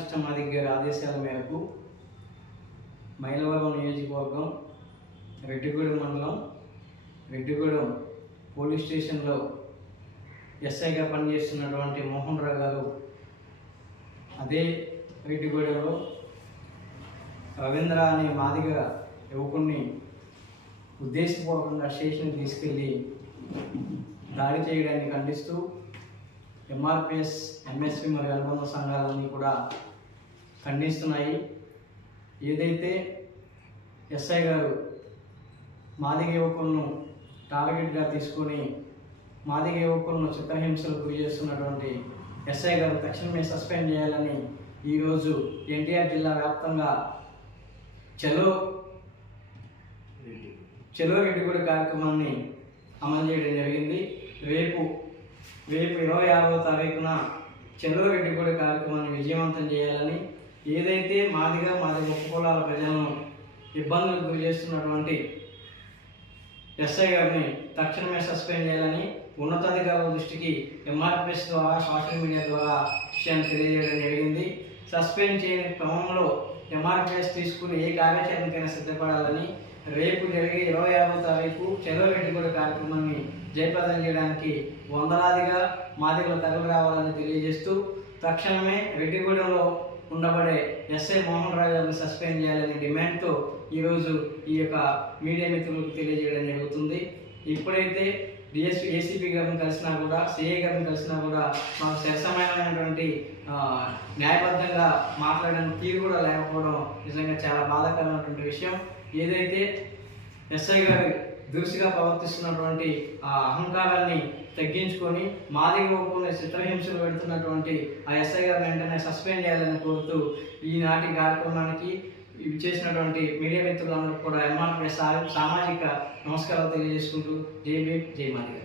రాష్ట్రమాది గారి ఆదేశాల మేరకు మైలవరం నియోజకవర్గం రెడ్డిగూడెం మండలం రెడ్డిగూడెం పోలీస్ స్టేషన్లో ఎస్ఐగా పనిచేస్తున్నటువంటి మోహన్ రావు గారు అదే రెడ్డిగూడెంలో రవీంద్ర అనే మాదిగ యువకుడిని ఉద్దేశపూర్వకంగా స్టేషన్కి తీసుకెళ్ళి దాడి చేయడాన్ని ఖండిస్తూ ఎంఆర్పిఎస్ ఎంఎస్పి మరియు అనుబంధ సంఘాలన్నీ కూడా ఖండిస్తున్నాయి. ఏదైతే ఎస్ఐ గారు మాదిగ యువకులను టార్గెట్గా తీసుకొని మాదిగ యువకులను చిత్రహింసలకు గురి చేస్తున్నటువంటి ఎస్ఐ గారు తక్షణమే సస్పెండ్ చేయాలని ఈరోజు ఎన్టీఆర్ జిల్లా వ్యాప్తంగా చలో చెలో రెడ్డిగూడి కార్యక్రమాన్ని అమలు చేయడం జరిగింది. రేపు రేపు ఇరవై ఆరవ తారీఖున చెలో రెడ్డిగూడి కార్యక్రమాన్ని విజయవంతం చేయాలని ఏదైతే మాదిగా మాది ముప్పు కులాల ప్రజలను ఇబ్బందులకు గురి చేస్తున్నటువంటి ఎస్ఐ గారిని తక్షణమే సస్పెండ్ చేయాలని ఉన్నతాధికారుల దృష్టికి ఎంఆర్పిఎస్ ద్వారా సోషల్ మీడియా ద్వారా విషయాన్ని తెలియజేయడం జరిగింది. సస్పెండ్ చేయని క్రమంలో ఎంఆర్పిఎస్ తీసుకుని ఏ కార్యాచరణకైనా సిద్ధపడాలని రేపు జరిగే ఇరవై ఆరో తారీఖు చెలో కార్యక్రమాన్ని జయప్రదం చేయడానికి వందలాదిగా మాదిగలు తరలి రావాలని తెలియజేస్తూ తక్షణమే రెడ్డిగూడెంలో ఉండబడే ఎస్ఐ మోహన్ రావు గారిని సస్పెండ్ చేయాలనే డిమాండ్తో ఈరోజు ఈ యొక్క మీడియా మిత్రులకు తెలియజేయడం జరుగుతుంది. ఇప్పుడైతే డిఎస్పీ ఏసీపీ గారిని కలిసినా కూడా సిఐ గారిని కలిసినా కూడా మాకు సరసమైనటువంటి న్యాయబద్ధంగా మాట్లాడడానికి తీరు కూడా లేకపోవడం నిజంగా చాలా బాధాకరమైనటువంటి విషయం. ఏదైతే ఎస్ఐ గారు దురుసుగా ప్రవర్తిస్తున్నటువంటి ఆ అహంకారాన్ని తగ్గించుకొని మాదిగ రూపంలో చిత్రహింసలు పెడుతున్నటువంటి ఆ ఎస్ఐ గారు వెంటనే సస్పెండ్ చేయాలని కోరుతూ ఈనాటి కార్యక్రమానికి ఇవి చేసినటువంటి మీడియా మిత్రులందరూ కూడా ఎంఆర్పీ సామాజిక నమస్కారాలు తెలియజేసుకుంటూ జై భీమ్ జై మాదిగ.